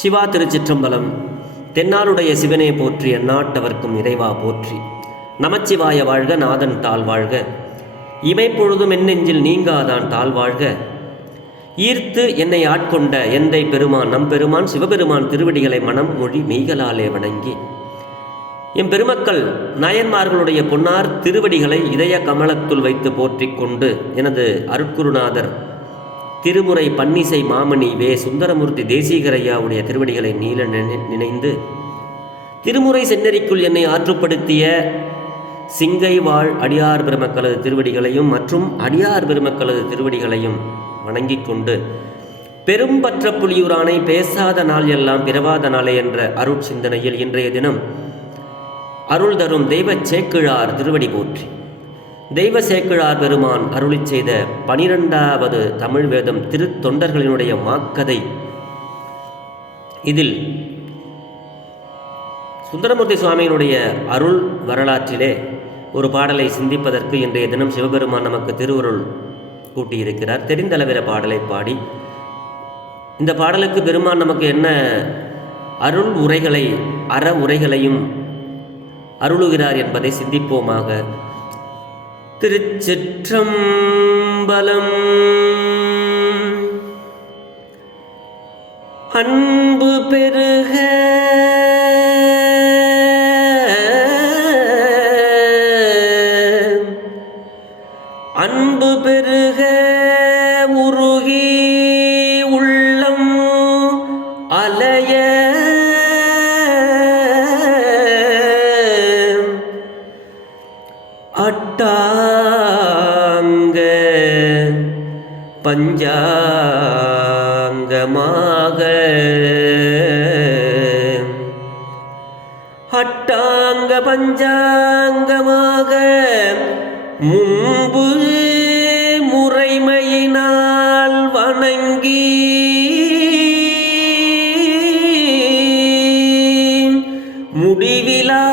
சிவா திருச்சிற்றம்பலம். தென்னாருடைய சிவனே போற்றி, எந்நாட்டவர்க்கும் இறைவா போற்றி. நமச்சிவாய வாழ்க, நாதன் தாழ் வாழ்க, இமைப்பொழுதும் என்னெஞ்சில் நீங்காதான் தாழ் வாழ்க. ஈர்த்து என்னை ஆட்கொண்ட எந்தை பெருமான் நம் பெருமான் சிவபெருமான் திருவடிகளை மனம் மொழி மெய்களாலே வணங்கி எம் பெருமக்கள் நாயன்மார்களுடைய பொன்னார் திருவடிகளை இதய கமலத்துள் வைத்து போற்றிக் கொண்டு எனது அருட்குருநாதர் திருமுறை பன்னிசை மாமணி வே சுந்தரமூர்த்தி தேசிகரையாவுடைய திருவடிகளை நீல நினைந்து திருமுறை செந்நெறிக்குள் என்னை ஆற்றுப்படுத்திய சிங்கை வாழ் அடியார் பெருமக்களது திருவடிகளையும் மற்றும் அடியார் பெருமக்களது திருவடிகளையும் வணங்கிக் கொண்டு பெரும்பற்ற புலியூரானை பேசாத நாள் எல்லாம் பிறவாத நாளே என்ற அருள் சிந்தனையில் இன்றைய தினம் அருள் தரும் தெய்வ சேக்கிழார் திருவடி போற்றி. தெய்வ சேக்கிழார் பெருமான் அருளி செய்த 12வது தமிழ் வேதம் திருத்தொண்டர்களினுடைய மாக்கதை. இதில் சுந்தரமூர்த்தி சுவாமியினுடைய அருள் வரலாற்றிலே ஒரு பாடலை சிந்திப்பதற்கு இன்றைய தினம் சிவபெருமான் நமக்கு திருவருள் கூட்டியிருக்கிறார். தெரிந்தளவிற பாடலை பாடி இந்த பாடலுக்கு பெருமான் நமக்கு என்ன அருள் உரைகளை அற உரைகளையும் அருளுகிறார் என்பதை சிந்திப்போமாக. திருச்சிற்றம்பலம். அன்பு பெருக அன்பு பெருக உருகி உள்ளம் அலைய அட்டாங்க பஞ்சாங்கமாக அட்டாங்க பஞ்சாங்கமாக முன்பு முறைமையினால் வணங்கி முடிவிலா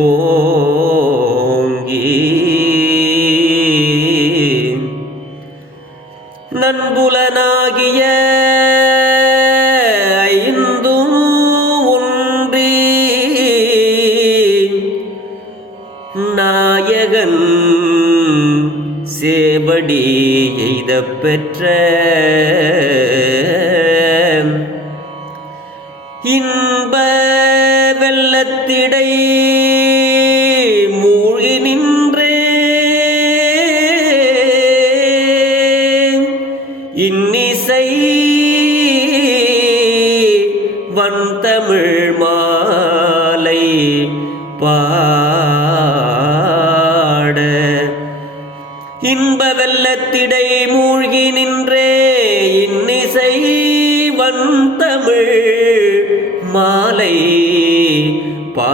ஓங்கி நன்புலனாகிய ஐந்தும் ஒன்றி நாயகன் சேவடி எய்த பெற்ற இன்ப வெள்ளத்திடை மூழ்கி நின்றே இன்னிசை வந்தமிழ் மாலை பாட இன்ப வெள்ளத்திடை மூழ்கி நின்றே இன்னிசை வந்தமிழ் மாலை பாட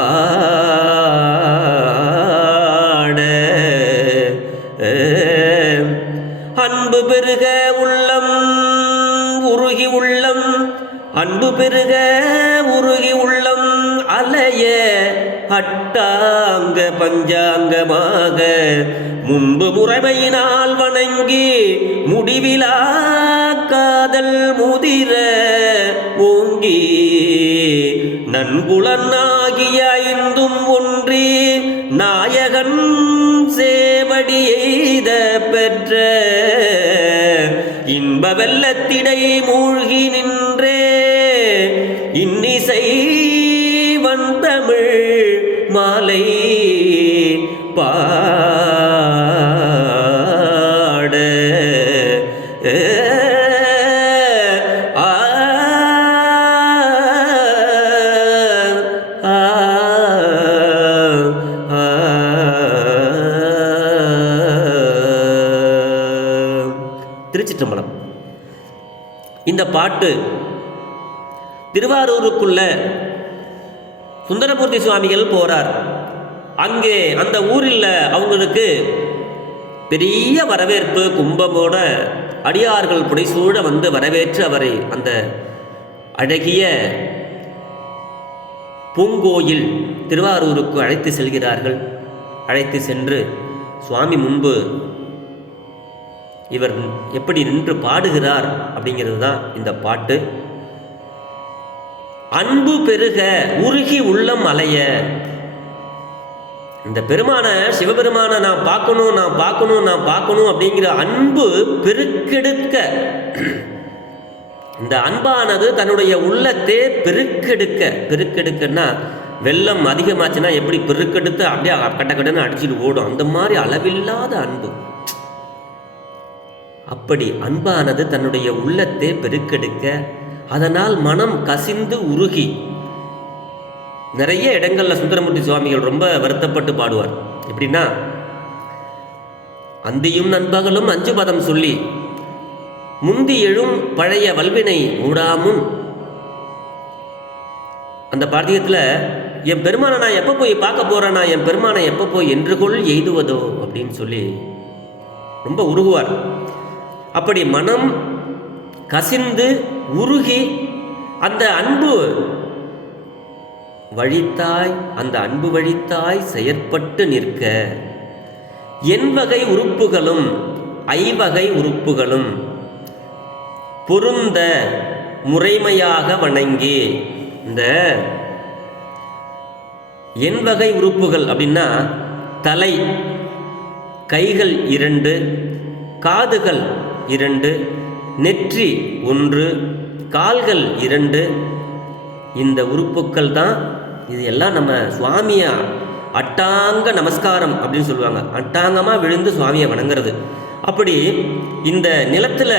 அன்பு பெருக உள்ளம் உருகி உள்ளம் அன்பு பெருக உருகி உள்ளம் அலைய அட்டாங்க பஞ்சாங்கமாக முன்பு முறைமையினால் வணங்கி முடிவிலா காதல் முதிர ஓங்கி நன்புலனாகிய ஐந்தும் ஒன்றி நாயகன் சேவடி எய்த பெற்ற இன்ப வெள்ளத்திடை மூழ்கி நின்றே இன்னிசை வந்தமிழ் மாலை பாட திருச்சிற்றம்பலம். இந்த பாட்டு திருவாரூருக்குள்ள சுந்தரமூர்த்தி சுவாமிகள் போறார். அங்கே அந்த ஊரில் அவங்களுக்கு பெரிய வரவேற்பு, கும்பமோட அடியார்கள் புடைசூழ வந்து வரவேற்று அவரை அந்த அழகிய பூங்கோயில் திருவாரூருக்கு அழைத்து செல்கிறார்கள். அழைத்து சென்று சுவாமி முன்பு இவர் எப்படி நின்று பாடுகிறார் அப்படிங்கிறது தான் இந்த பாட்டு. அன்பு பெருக உருகி உள்ளம் அலைய. இந்த பெருமான சிவபெருமான நான் பார்க்கணும் அப்படிங்கிற அன்பு பெருக்கெடுக்க, இந்த அன்பானது தன்னுடைய உள்ளத்தே பெருக்கெடுக்கன்னா வெள்ளம் அதிகமாச்சுன்னா எப்படி பெருக்கெடுத்து அப்படியே கட்டன்னு அடிச்சுட்டு ஓடும், அந்த மாதிரி அளவில்லாத அன்பு. அப்படி அன்பானது தன்னுடைய உள்ளத்தை பெருக்கெடுக்க, அதனால் மனம் கசிந்து உருகி. நிறைய இடங்கள்ல சுந்தரமூர்த்தி சுவாமிகள் ரொம்ப வருத்தப்பட்டு பாடுவார். எப்படின்னா, அந்தியும் நண்பகலும் 5 பதம் சொல்லி முந்தி எழும் பழைய வல்வினை மூடாமும். அந்த பாட்டியத்தில் என் பெருமானை நான் எப்போ போய் பார்க்க போறேன்னா, என் பெருமானை எப்போ போய் என்றுகொள் எய்துவதோ அப்படின்னு சொல்லி ரொம்ப உருகுவார். அப்படி மனம் கசிந்து உருகி அந்த அன்பு வழித்தாய் செயற்பட்டு நிற்க, என் வகை உறுப்புகளும் ஐவகை உறுப்புகளும் பொருந்த முறைமையாக வணங்கி. இந்த என் வகை உறுப்புகள் அப்படின்னா தலை, கைகள் 2, காதுகள் 2, நெற்றி 1, கால்கள் 2. இந்த உறுப்புக்கள் தான். இது எல்லாம் நம்ம சுவாமியை அட்டாங்க நமஸ்காரம் அப்படின்னு சொல்லுவாங்க. அட்டாங்கமாக விழுந்து சுவாமியை வணங்குறது. அப்படி இந்த நிலத்தில்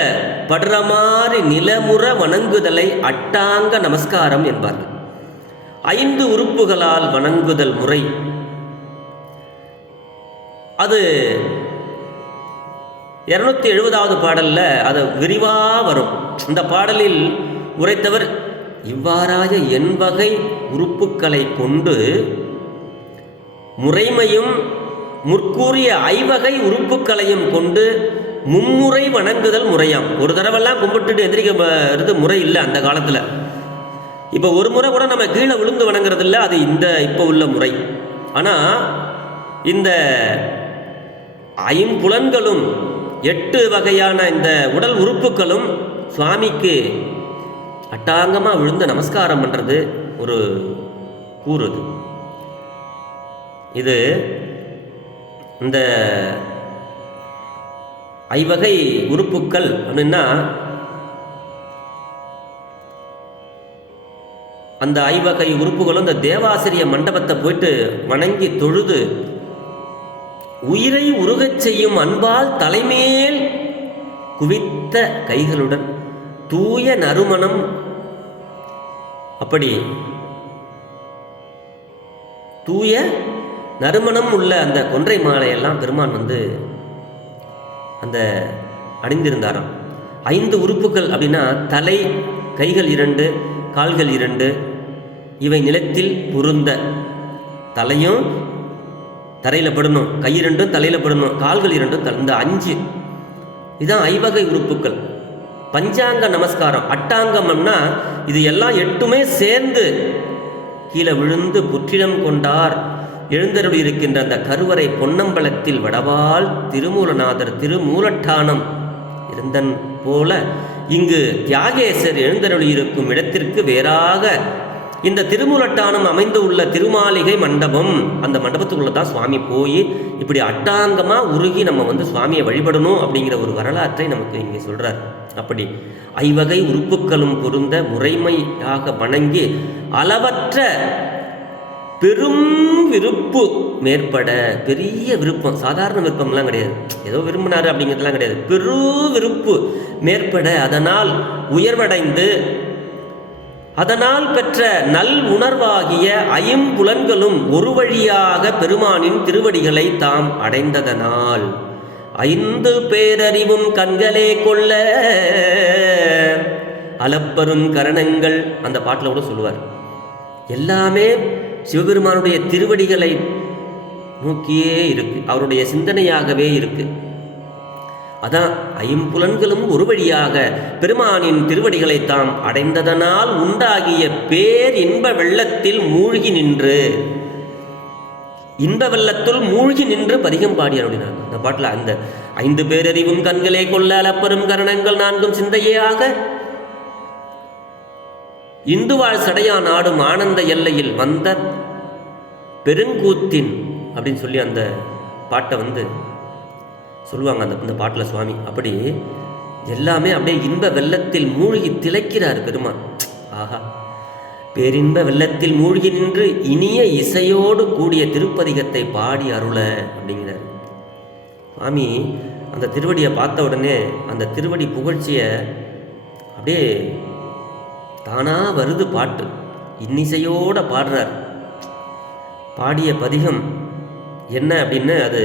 படுற மாதிரி நிலமுற வணங்குதலை அட்டாங்க நமஸ்காரம் என்பார்கள். 5 உறுப்புகளால் வணங்குதல் முறை அது 270வது பாடல்ல அது விரிவாக வரும். இந்த பாடலில் உரைத்தவர் இவ்வாறாய என் வகை உறுப்புக்களை கொண்டு முறைமையும் முற்கூறிய ஐவகை உறுப்புக்களையும் கொண்டு மும்முறை வணங்குதல் முறையாம். ஒரு தடவெல்லாம் கும்பிட்டுட்டு எந்திரிக்கிறது முறை இல்லை அந்த காலத்தில். இப்போ ஒரு முறை கூட நம்ம கீழே விழுந்து வணங்குறது இல்லை, அது இப்போ உள்ள முறை. ஆனால் இந்த 5 புலன்களும் 8 வகையான இந்த உடல் உறுப்புகளும் சுவாமிக்கு அட்டாங்கமாக விழுந்து நமஸ்காரம் பண்ணுறது ஒரு கூறுது. இது இந்த ஐவகை உறுப்புக்கள் அப்படின்னா அந்த ஐவகை உறுப்புகளும் இந்த தேவாசிரிய மண்டபத்தை போயிட்டு வணங்கி தொழுது உயிரை உருகச் செய்யும் அன்பால் தலைமேல் குவித்த கைகளுடன் தூய நறுமணம். அப்படி தூய நறுமணம் உள்ள அந்த கொன்றை மாலையெல்லாம் பெருமான் அந்த அணிந்திருந்தாராம். 5 உறுப்புகள் அப்படின்னா தலை, கைகள் 2, கால்கள் 2, இவை நிலத்தில் பொருந்த. தலையும் தரையில் படணும், கை 2 தலையில் படணும், கால்கள் 2 இந்த 5 இதுதான் ஐவகை உறுப்புக்கள். பஞ்சாங்க நமஸ்காரம் அட்டாங்கம்னா இது எல்லாம் 8மே சேர்ந்து கீழே விழுந்து புற்றிடம் கொண்டார் எழுந்தருளி இருக்கின்ற அந்த கருவறை பொன்னம்பலத்தில் வடவால் திருமூலநாதர் திருமூலட்டானம் இருந்தன் போல இங்கு தியாகேசர் எழுந்தருளி இருக்கும் இடத்திற்கு வேறாக இந்த திருமூலட்டானம் அமைந்து உள்ள திருமாளிகை மண்டபம், அந்த மண்டபத்துக்குள்ள தான் சுவாமி போய் இப்படி அட்டாங்கமாக உருகி நம்ம சுவாமியை வழிபடணும் அப்படிங்கிற ஒரு வரலாற்றை நமக்கு இங்கே சொல்கிறார். அப்படி ஐவகை உறுப்புகளும் பொருந்த முறைமையாக வணங்கி அளவற்ற பெரும் விருப்பு மேற்பட, பெரிய விருப்பம், சாதாரண விருப்பம்லாம் கிடையாது, ஏதோ விரும்பினார் அப்படிங்கிறதுலாம் கிடையாது, பெரும் விருப்பு மேற்பட அதனால் உயர்வடைந்து அதனால் பெற்ற நல் உணர்வாகிய 5 புலன்களும் ஒரு வழியாக பெருமானின் திருவடிகளை தாம் அடைந்ததனால் 5 பேரறிவும் கண்களே கொள்ள அளப்பரும் கரணங்கள். அந்த பாட்டில் கூட சொல்லுவார், எல்லாமே சிவபெருமானுடைய திருவடிகளை நோக்கியே இருக்கு, அவருடைய சிந்தனையாகவே இருக்கு. அதான் 5 புலன்களும் ஒரு வழியாக பெருமானின் திருவடிகளை தாம் அடைந்ததனால் உண்டாகிய பேர் இன்ப வெள்ளத்தில் மூழ்கி நின்று, இன்ப வெள்ளத்துள் மூழ்கி நின்று பதிகம் பாடியார் அப்படின்னாங்க. அந்த பாட்டில் அந்த 5 பேரறிவும் கண்களே கொள்ள அளப்பெரும் கரணங்கள் 4 சிந்தையே ஆக இந்துவாழ் சடையான் ஆடும் ஆனந்த எல்லையில் வந்த பெருங்கூத்தின் அப்படின்னு சொல்லி அந்த பாட்டை சொல்லுவாங்க. அந்த பாட்டில் சுவாமி அப்படி எல்லாமே அப்படியே இன்ப வெள்ளத்தில் மூழ்கி திளைக்கிறார் பெருமான். ஆஹா, பேரின்ப வெள்ளத்தில் மூழ்கி நின்று இனிய இசையோடு கூடிய திருப்பதிகத்தை பாடி அருள அப்படிங்கிறார் சுவாமி. அந்த திருவடியை பார்த்த உடனே அந்த திருவடி புகழ்ச்சியை அப்படியே தானா வருது பாட்டு, இன்னிசையோட பாடுறார். பாடிய பதிகம் என்ன அப்படின்னு அது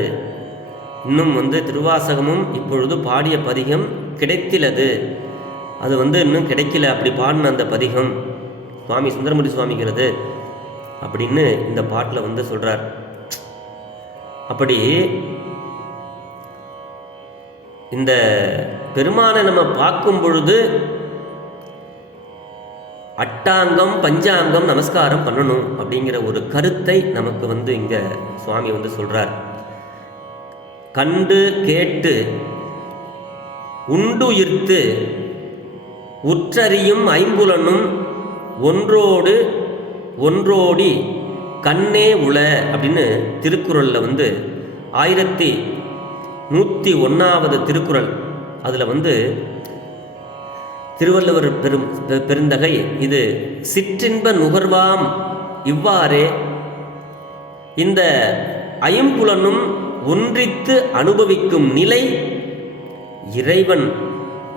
இன்னும் திருவாசகமும் இப்பொழுது பாடிய பதிகம் கிடைத்திலது, அது இன்னும் கிடைக்கல. அப்படி பாடின அந்த பதிகம் சுவாமி சுந்தரமூர்த்தி சுவாமிங்கிறது அப்படின்னு இந்த பாட்டில் சொல்றார். அப்படி இந்த பெருமானை நம்ம பார்க்கும் பொழுது அட்டாங்கம் பஞ்சாங்கம் நமஸ்காரம் பண்ணணும் அப்படிங்கிற ஒரு கருத்தை நமக்கு இங்க சுவாமி சொல்றார். கண்டு கேட்டு உண்டுயிர்த்து உற்றறியும் ஐம்புலனும் ஒன்றோடு ஒன்றோடி கண்ணே உள அப்படின்னு திருக்குறளில் 1101வது திருக்குறள். அதில் திருவள்ளுவர் பெருந்தகை இது சிற்றின்ப நுகர்வாம் இவ்வாறே இந்த ஐம்புலனும் ஒன்றித்து அனுபவிக்கும் நிலை இறைவன்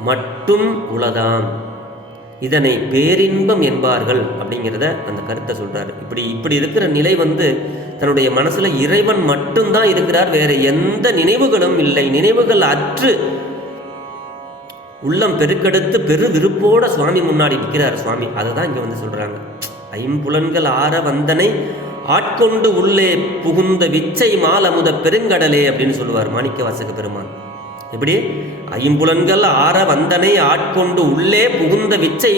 மட்டும் உளதாம், இதனை பேரின்பம் என்பார்கள் அப்படிங்கிறத அந்த கருத்தை சொல்றாரு. இப்படி இருக்கிற நிலை தன்னுடைய மனசுல இறைவன் மட்டும்தான் இருக்கிறார், வேற எந்த நினைவுகளும் இல்லை. நினைவுகள் அற்று உள்ளம் பெருக்கெடுத்து பெரு விருப்போட சுவாமி முன்னாடி நிற்கிறார் சுவாமி. அதை தான் இங்கே சொல்றாங்க. ஐம்புலன்கள் ஆற வந்தனை ஆட்கொண்டு உள்ளே புகுந்த விச்சை மாலமுத பெருங்கடலே அப்படின்னு சொல்லுவார் மாணிக்கவாசக பெருமான். எப்படி ஐம்புலன்கள் ஆற வந்தனை ஆட்கொண்டு உள்ளே புகுந்த விச்சை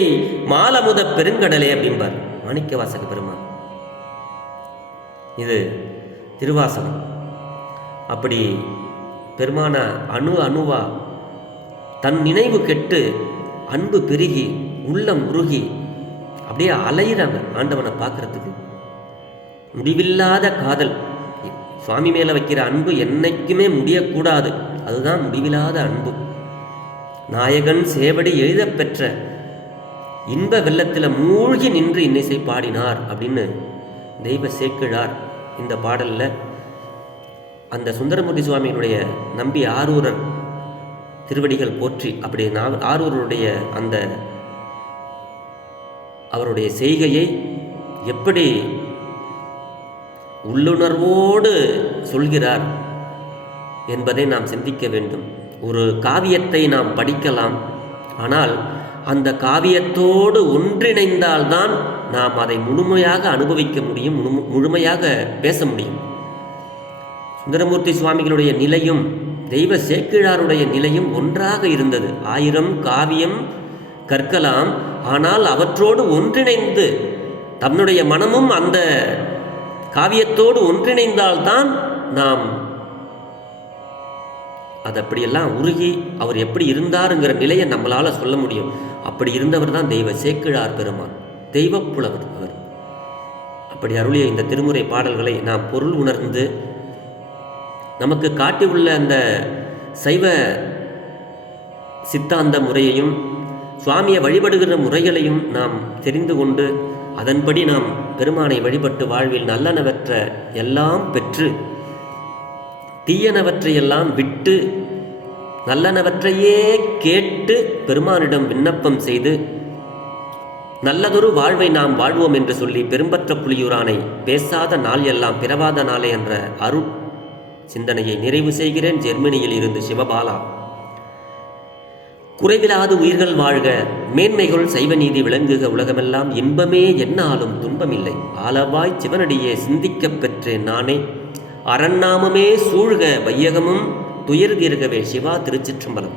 மாலமுத பெருங்கடலே அப்படின்பார் மாணிக்கவாசக பெருமான். இது திருவாசகம். அப்படி பெருமான அணுவா தன் நினைவு கெட்டு அன்பு பெருகி உள்ளம் உருகி அப்படியே அலையிறாங்க ஆண்டவனை பார்க்கறதுக்கு. முடிவில்லாத காதல், சுவாமி மேல வைக்கிற அன்பு என்னைக்குமே முடியக்கூடாது, அதுதான் முடிவில்லாத அன்பு. நாயகன் சேவடி எழுத பெற்ற இன்ப வெள்ளத்தில் மூழ்கி நின்று இன்னிசை பாடினார் அப்படின்னு தெய்வ சேக்கிழார் இந்த பாடல்ல அந்த சுந்தரமூர்த்தி சுவாமியினுடைய நம்பி ஆரூரர் திருவடிகள் போற்றி அப்படி ஆரூருடைய அந்த அவருடைய செய்கையை எப்படி உள்ளுணர்வோடு சொல்கிறார் என்பதை நாம் சிந்திக்க வேண்டும். ஒரு காவியத்தை நாம் படிக்கலாம், ஆனால் அந்த காவியத்தோடு ஒன்றிணைந்தால்தான் நாம் அதை முழுமையாக அனுபவிக்க முடியும், முழுமையாக பேச முடியும். சுந்தரமூர்த்தி சுவாமிகளுடைய நிலையும் தெய்வ சேக்கிழாருடைய நிலையும் ஒன்றாக இருந்தது. 1000 காவியம் கற்கலாம், ஆனால் அவற்றோடு ஒன்றிணைந்து தன்னுடைய மனமும் அந்த காவியத்தோடு ஒன்றிணைந்தால்தான் நாம் அது அப்படியெல்லாம் உருகி அவர் எப்படி இருந்தாருங்கிற நிலையை நம்மளால சொல்ல முடியும். அப்படி இருந்தவர் தான் தெய்வ சேக்கிழார் பெருமான், தெய்வ புலவர் அவர். அப்படி அருளிய இந்த திருமுறை பாடல்களை நாம் பொருள் உணர்ந்து நமக்கு காட்டியுள்ள அந்த சைவ சித்தாந்த முறையையும் சுவாமியை வழிபடுகிற முறைகளையும் நாம் தெரிந்து கொண்டு அதன்படி நாம் பெருமானை வழிபட்டு வாழ்வில் நல்லனவற்ற எல்லாம் பெற்று தீயனவற்றையெல்லாம் விட்டு நல்லனவற்றையே கேட்டு பெருமானிடம் விண்ணப்பம் செய்து நல்லதொரு வாழ்வை நாம் வாழ்வோம் என்று சொல்லி பெரும்பற்ற புலியூரானை பேசாத நாள் எல்லாம் பிறவாத நாளே என்ற அருள் சிந்தனையை நிறைவு செய்கிறேன். ஜெர்மனியில் இருந்து சிவபாலா. குறைவிலாது உயிர்கள் வாழ்க, மேன்மைகள் சைவ நீதி விளங்குக, உலகமெல்லாம் இன்பமே என்னாலும் துன்பமில்லை. ஆலவாய் சிவனடியே சிந்திக்கப் பெற்றேன் நானே, அரண்நாமமே சூழ்க வையகமும் துயர் தீர்கவே. சிவா. திருச்சிற்றம்பலம்.